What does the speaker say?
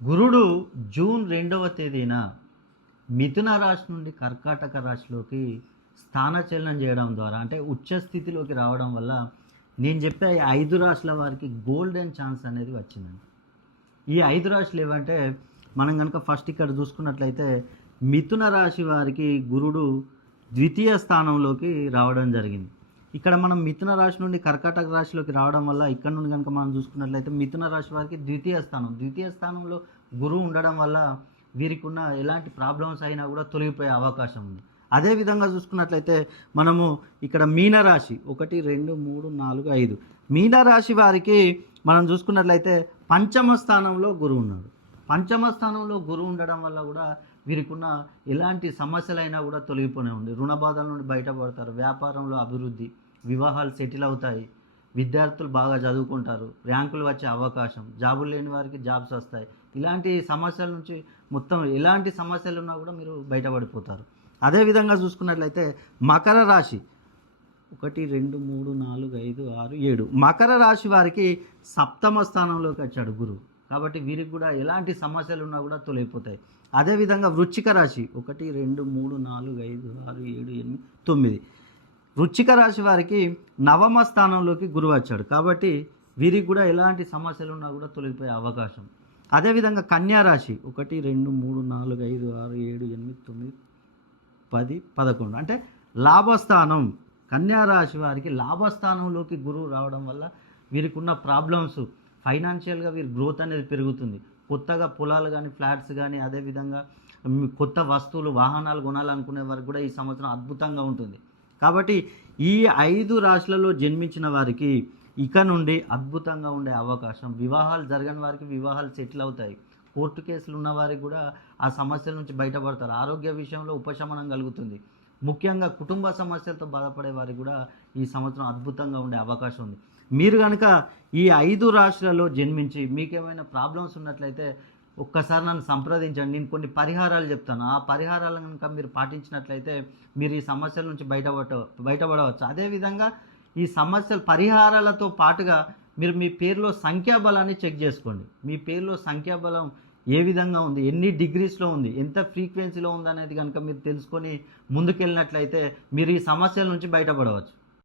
గురుడు జూన్ 2వ తేదీన మిథున రాశి నుండి కర్కాటక రాశిలోకి స్థానచలనం చేయడం ద్వారా అంటే ఉచ్చ స్థితిలోకి రావడం వల్ల నేను చెప్పే ఈ 5 రాశుల వారికి గోల్డెన్ ఛాన్స్ అనేది వచ్చిందండి. ఈ 5 రాశులు ఏవంటే మనం కనుక ఫస్ట్ ఇక్కడ చూసుకున్నట్లయితే మిథున రాశి వారికి గురుడు ద్వితీయ స్థానంలోకి రావడం జరిగింది. ఇక్కడ మనం మిథున రాశి నుండి కర్కాటక రాశిలోకి రావడం వల్ల ఇక్కడ నుండి కనుక మనం చూసుకున్నట్లయితే మిథున రాశి వారికి ద్వితీయ స్థానంలో గురువు ఉండడం వల్ల వీరికి ఉన్న ఎలాంటి ప్రాబ్లమ్స్ అయినా కూడా తొలగిపోయే అవకాశం ఉంది. అదేవిధంగా చూసుకున్నట్లయితే మనము ఇక్కడ మీనరాశి 1 2 3 4 5 మీనరాశి వారికి మనం చూసుకున్నట్లయితే పంచమ స్థానంలో గురువు ఉన్నాడు. పంచమ స్థానంలో గురువు ఉండడం వల్ల కూడా వీరికి ఉన్న ఎలాంటి సమస్యలైనా కూడా తొలగిపోనే ఉంది. రుణ బాధల నుండి బయటపడతారు, వ్యాపారంలో అభివృద్ధి, వివాహాలు సెటిల్ అవుతాయి, విద్యార్థులు బాగా చదువుకుంటారు, ర్యాంకులు వచ్చే అవకాశం, జాబులు లేని వారికి జాబ్స్ వస్తాయి. ఇలాంటి సమస్యల నుంచి మొత్తం ఎలాంటి సమస్యలు ఉన్నా కూడా మీరు బయటపడిపోతారు. అదేవిధంగా చూసుకున్నట్లయితే మకర రాశి 1 2 3 4 5 6 7 మకర రాశి వారికి సప్తమ స్థానంలోకి వచ్చాడు గురువు. కాబట్టి వీరికి కూడా ఎలాంటి సమస్యలు ఉన్నా కూడా తొలగిపోతాయి. అదేవిధంగా వృశ్చిక రాశి 1 2 3 4 5 6 7 8 9 వృశ్చిక రాశి వారికి నవమ స్థానంలోకి గురువు వచ్చాడు. కాబట్టి వీరికి కూడా ఎలాంటి సమస్యలు ఉన్నా కూడా తొలగిపోయే అవకాశం. అదేవిధంగా కన్యా రాశి 1 2 3 4 5 6 7 8 9 10 11 అంటే లాభస్థానం. కన్యా రాశి వారికి లాభస్థానంలోకి గురువు రావడం వల్ల వీరికి ఉన్న ప్రాబ్లమ్స్ ఫైనాన్షియల్గా వీరి గ్రోత్ అనేది పెరుగుతుంది. కొత్తగా పొలాలు కానీ ఫ్లాట్స్ కానీ అదేవిధంగా కొత్త వస్తువులు వాహనాలు కొనాలనుకునే వారికి కూడా ఈ సంవత్సరం అద్భుతంగా ఉంటుంది. కాబట్టి ఈ 5 రాశులలో జన్మించిన వారికి ఇక నుండి అద్భుతంగా ఉండే అవకాశం. వివాహాలు జరగని వారికి వివాహాలు సెటిల్ అవుతాయి. కోర్టు కేసులు ఉన్న వారికి కూడా ఆ సమస్యల నుంచి బయటపడతారు. ఆరోగ్య విషయంలో ఉపశమనం కలుగుతుంది. ముఖ్యంగా కుటుంబ సమస్యలతో బాధపడే వారికి కూడా ఈ సంవత్సరం అద్భుతంగా ఉండే అవకాశం ఉంది. మీరు కనుక ఈ 5 రాశులలో జన్మించి మీకేమైనా ప్రాబ్లమ్స్ ఉన్నట్లయితే ఒక్కసారి నన్ను సంప్రదించండి. నేను కొన్ని పరిహారాలు చెప్తాను. ఆ పరిహారాలను కనుక మీరు పాటించినట్లయితే మీరు ఈ సమస్యల నుంచి బయటపడవచ్చు. అదేవిధంగా ఈ సమస్యల పరిహారాలతో పాటుగా మీరు మీ పేరులో సంఖ్యాబలాన్ని చెక్ చేసుకోండి. మీ పేరులో సంఖ్యాబలం ఏ విధంగా ఉంది, ఎన్ని డిగ్రీస్లో ఉంది, ఎంత ఫ్రీక్వెన్సీలో ఉంది అనేది కనుక మీరు తెలుసుకొని ముందుకెళ్ళినట్లయితే మీరు ఈ సమస్యల నుంచి బయటపడవచ్చు.